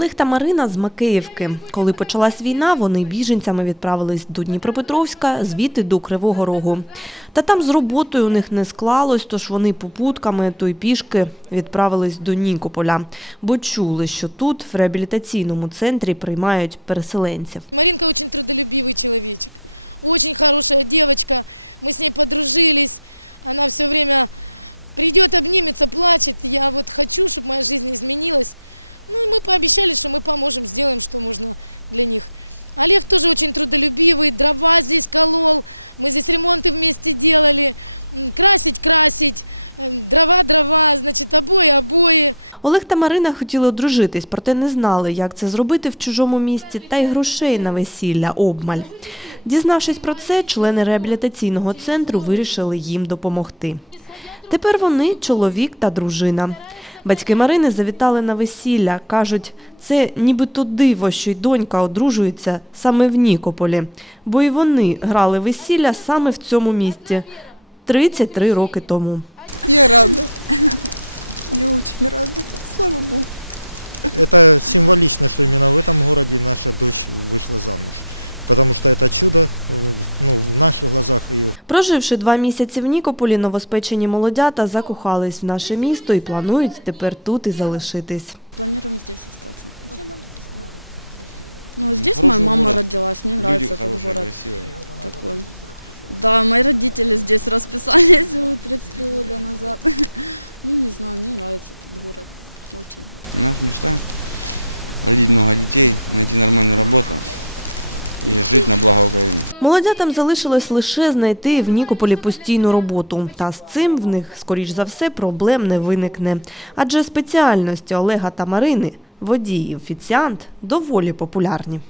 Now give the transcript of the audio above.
та Марина з Макеївки. Коли почалась війна, вони біженцями відправились до Дніпропетровська, звідти до Кривого Рогу. Та там з роботою у них не склалось, тож вони попутками, то й пішки відправились до Нікополя, бо чули, що тут, в реабілітаційному центрі, приймають переселенців. Олег та Марина хотіли одружитись, проте не знали, як це зробити в чужому місті, та й грошей на весілля обмаль. Дізнавшись про це, члени реабілітаційного центру вирішили їм допомогти. Тепер вони чоловік та дружина. Батьки Марини завітали на весілля. Кажуть, це нібито диво, що й донька одружується саме в Нікополі, бо й вони грали весілля саме в цьому місті 33 роки тому. Проживши два місяці в Нікополі, новоспечені молодята закохались в наше місто і планують тепер тут і залишитись. Молодятам залишилось лише знайти в Нікополі постійну роботу. Та з цим в них, скоріш за все, проблем не виникне. Адже спеціальності Олега та Марини, водій і офіціант, доволі популярні.